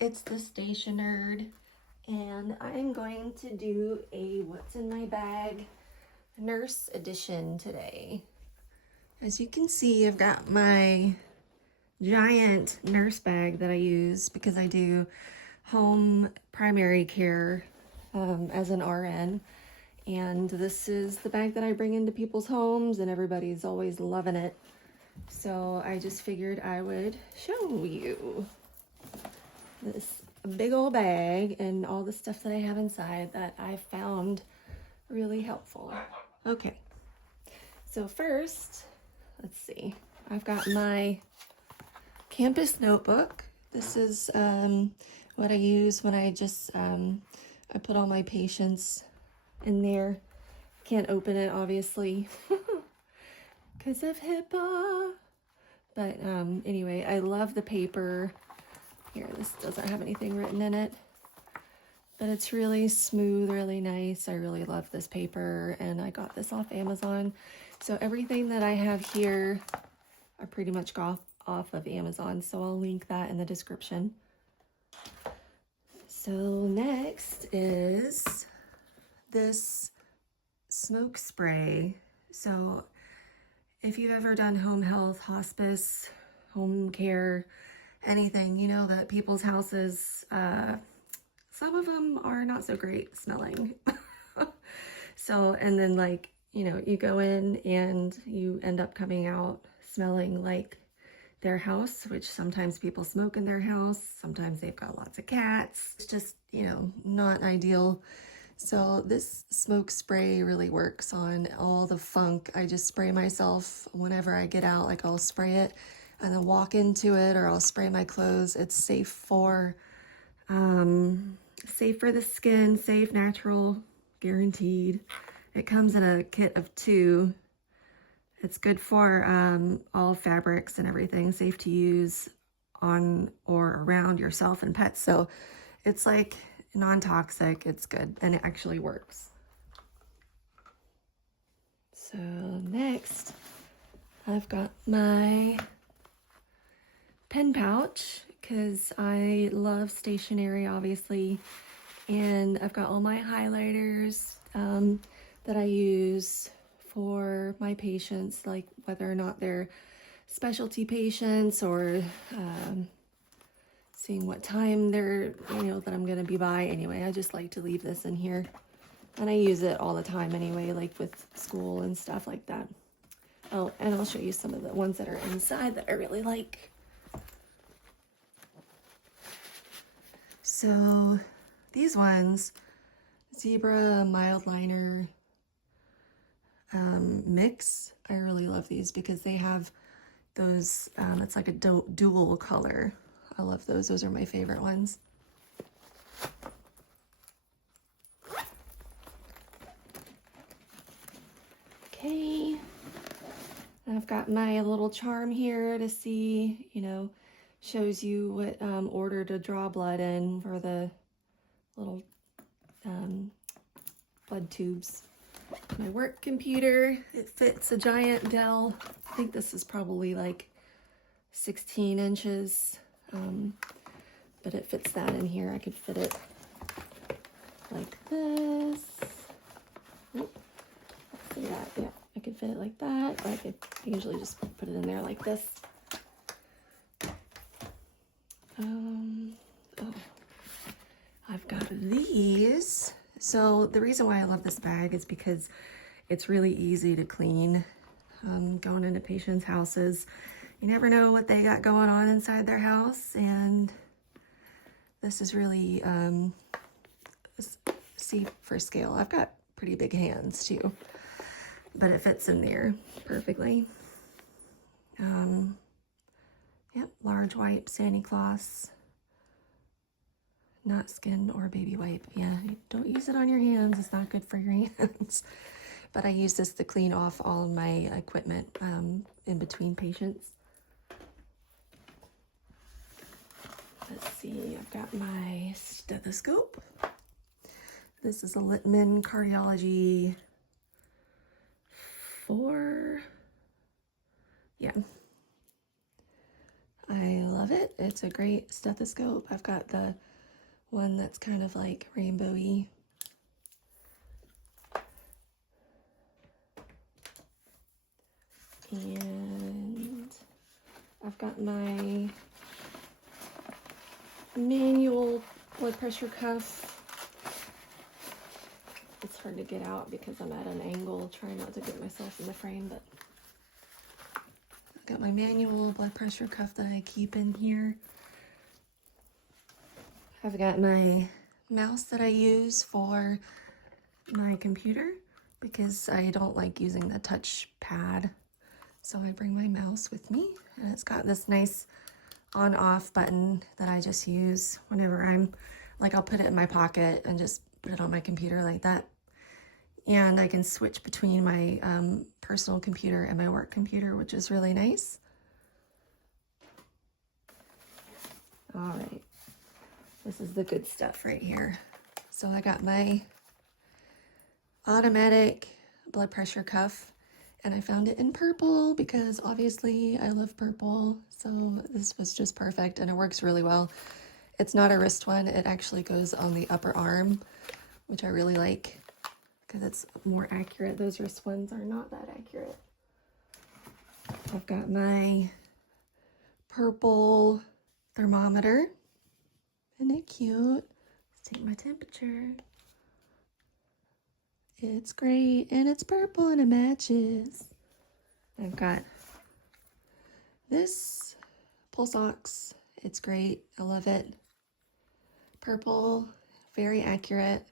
it's the Station Nerd, and I'm going to do a What's in My Bag Nurse Edition today. As you can see, I've got my giant nurse bag that I use because I do home primary care as an RN. And this is the bag that I bring into people's homes, and everybody's always loving it. So I just figured I would show you this big old bag and all the stuff that I have inside that I found really helpful. Okay, so first, let's see. I've got my campus notebook. This is what I use when I just, I put all my patients in there. Can't open it, obviously, because of HIPAA. But anyway, I love the paper. Here, this doesn't have anything written in it, but it's really smooth, really nice. I really love this paper, and I got this off Amazon. So everything that I have here, I pretty much got off of Amazon, so I'll link that in the description. So next is this smoke spray. So if you've ever done home health, hospice, home care, anything, you know that people's houses, some of them are not so great smelling. So, and then like, you know, you go in and you end up coming out smelling like their house, which sometimes people smoke in their house. Sometimes they've got lots of cats. It's just, you know, not ideal. So this smoke spray really works on all the funk. I just spray myself whenever I get out, like I'll spray it and then walk into it, or I'll spray my clothes. It's safe for the skin, safe, natural, guaranteed. It comes in a kit of 2. It's good for all fabrics and everything, safe to use on or around yourself and pets. So it's like non-toxic, it's good, and it actually works. So next, I've got my pen pouch because I love stationery, obviously, and I've got all my highlighters that I use for my patients, like whether or not they're specialty patients or seeing what time they're, you know, that I'm gonna be by. Anyway, I just like to leave this in here, and I use it all the time anyway, like with school and stuff like that. Oh, and I'll show you some of the ones that are inside that I really like. So these ones, Zebra Mild Liner mix, I really love these because they have those, it's like a dual color. I love those. Those are my favorite ones. Okay. I've got my little charm here to see, you know, shows you what order to draw blood in for the little blood tubes. My work computer, it fits a giant Dell. I think this is probably like 16 inches, but it fits that in here. I could fit it like this. Let's see that. Yeah, I could fit it like that, or I usually just put it in there like this. Oh, I've got these. So the reason why I love this bag is because it's really easy to clean. Going into patients' houses, you never know what they got going on inside their house, and this is really C for scale. I've got pretty big hands too, but it fits in there perfectly. Yep, large wipe, sandy cloths, not skin or baby wipe. Yeah, don't use it on your hands. It's not good for your hands. But I use this to clean off all of my equipment in between patients. Let's see, I've got my stethoscope. This is a Littmann Cardiology 4. Yeah. I love love it. It's a great stethoscope. I've got the one that's kind of like rainbowy. And I've got my manual blood pressure cuff. It's hard to get out because I'm at an angle, trying not to get myself in the frame, but I've got my manual blood pressure cuff that I keep in here. I've got my mouse that I use for my computer because I don't like using the touch pad. So I bring my mouse with me, and it's got this nice on-off button that I just use whenever I'm, like, I'll put it in my pocket and just put it on my computer like that. And I can switch between my personal computer and my work computer, which is really nice. All right, this is the good stuff right here. So I got my automatic blood pressure cuff, and I found it in purple because obviously I love purple. So this was just perfect, and it works really well. It's not a wrist one. It actually goes on the upper arm, which I really like because it's more accurate. Those wrist ones are not that accurate. I've got my purple thermometer. Isn't it cute? Let's take my temperature. It's great, and it's purple, and it matches. I've got this pulse ox. It's great. I love it. Purple, very accurate,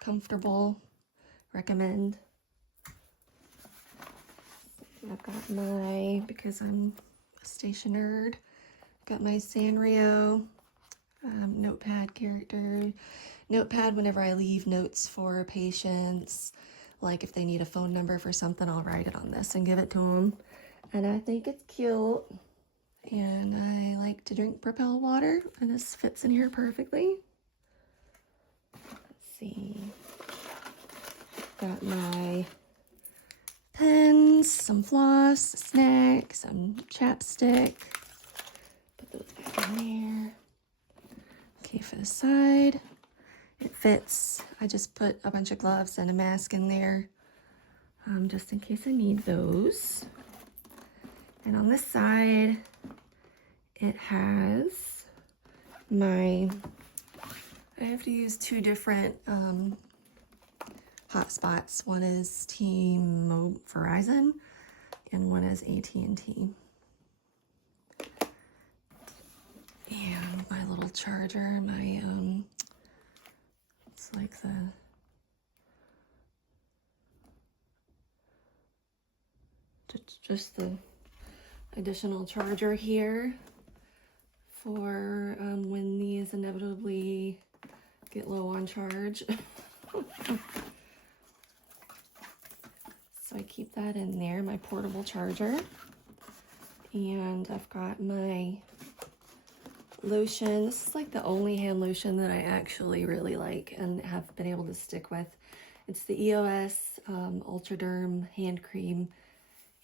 comfortable. Recommend. I've got my, because I'm a station nerd, got my Sanrio notepad character. Notepad whenever I leave notes for patients, like if they need a phone number for something, I'll write it on this and give it to them. And I think it's cute. And I like to drink Propel water, and this fits in here perfectly. Let's see. Got my pens, some floss, a snack, some chapstick. Put those back in there. Okay, for the side, it fits. I just put a bunch of gloves and a mask in there, just in case I need those. And on this side, it has my, I have to use two different hotspots. One is Verizon, and one is AT&T. And my little charger, my it's like the just the additional charger here for when these inevitably get low on charge. So I keep that in there, my portable charger. And I've got my lotion. This is like the only hand lotion that I actually really like and have been able to stick with. It's the EOS Ultra Derm hand cream,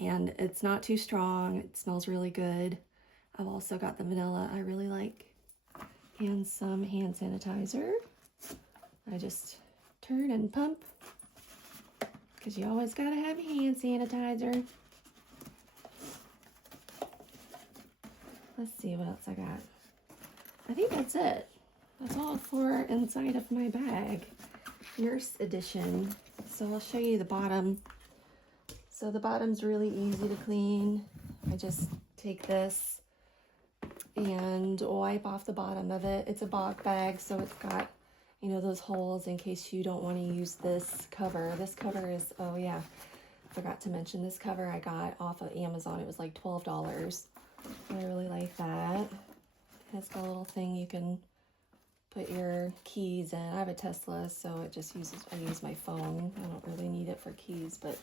and it's not too strong. It smells really good. I've also got the vanilla I really like, and some hand sanitizer. I just turn and pump, because you always gotta have hand sanitizer. Let's see what else I got. I think that's it. That's all for inside of my bag. Nurse edition. So I'll show you the bottom. So the bottom's really easy to clean. I just take this and wipe off the bottom of it. It's a bog bag, so it's got, you know, those holes in case you don't want to use this cover. This cover is, oh yeah, forgot to mention, this cover I got off of Amazon. It was like $12. I really like that. It's got a little thing you can put your keys in. I have a Tesla, so it just uses, I use my phone. I don't really need it for keys, but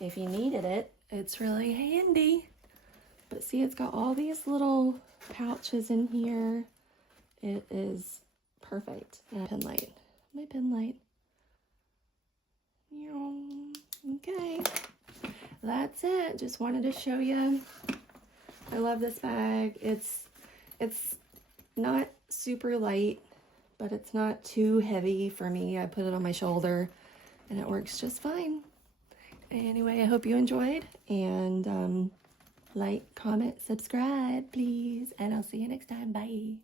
if you needed it, it's really handy. But see, it's got all these little pouches in here. It is perfect. And pen light. My pen light. Okay. That's it. Just wanted to show you. I love this bag. It's It's not super light, but it's not too heavy for me. I put it on my shoulder and it works just fine. Anyway, I hope you enjoyed, and like, comment, subscribe, please, and I'll see you next time. Bye.